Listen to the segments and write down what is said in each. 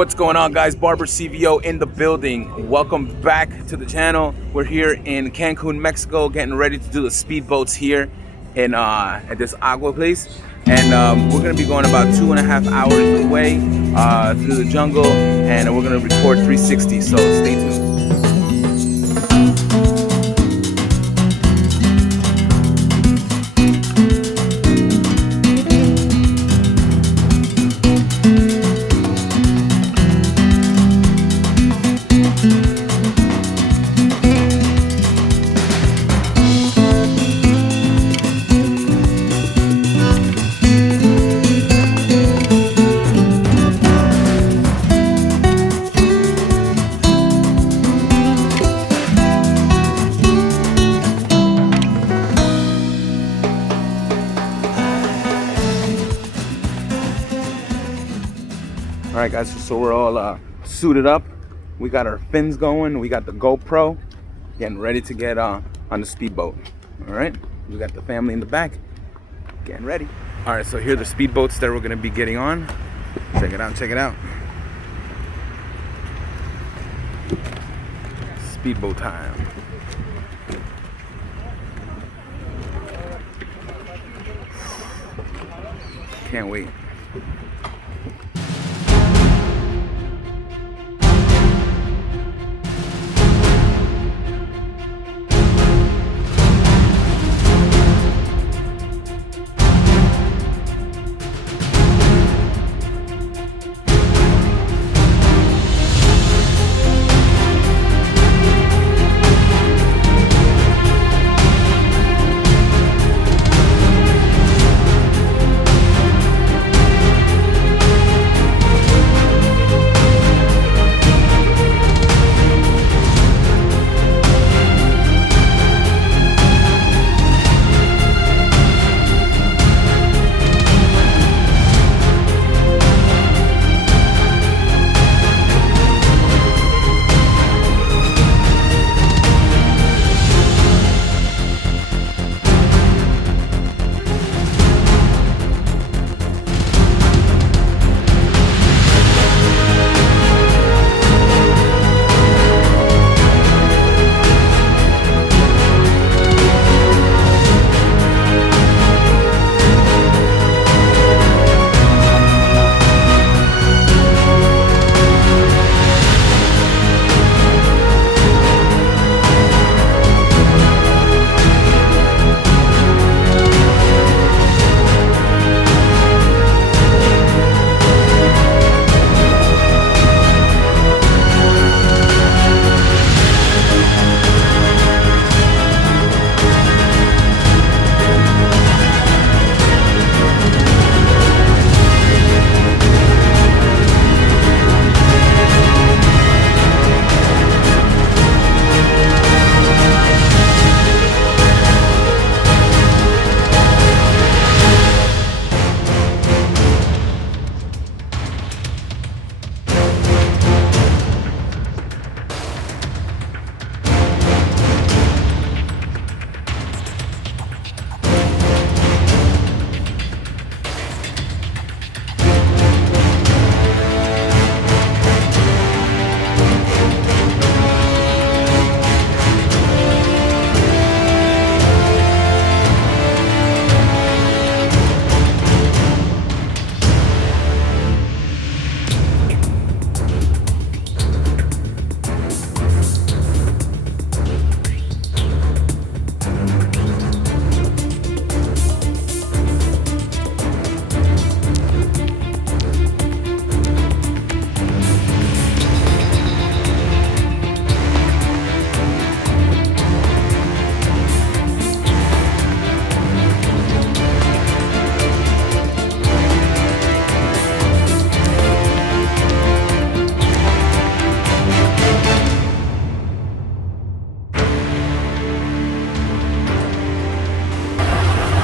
What's going on, guys? Barber CVO in the building. Welcome back to the channel. We're here in Cancun, Mexico, getting ready to do the speedboats here in at this agua place, and we're gonna be going about 2.5 hours away through the jungle, and we're gonna record 360. So stay tuned. All right, guys, so we're all suited up. We got our fins going. We got the GoPro, getting ready to get on the speedboat. All right, we got the family in the back, getting ready. All right, so here are the speedboats that we're gonna be getting on. Check it out, check it out. Speedboat time. Can't wait.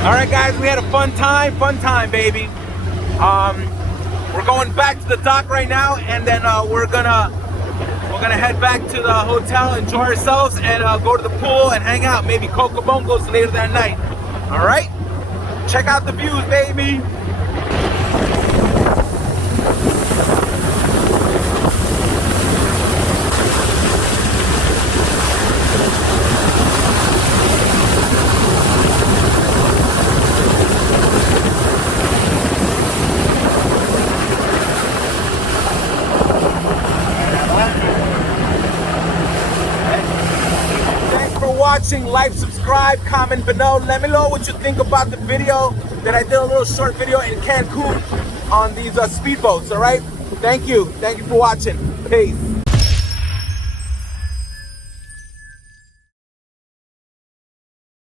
All right, guys, we had a fun time, baby. We're going back to the dock right now, and then we're gonna head back to the hotel, enjoy ourselves, and go to the pool and hang out. Maybe Coco Bongos later that night. All right, check out the views, baby. watching. Like, subscribe, comment below. Let me know what you think about the video that I did, a little short video in Cancun on these speedboats, all right? Thank you for watching. Peace.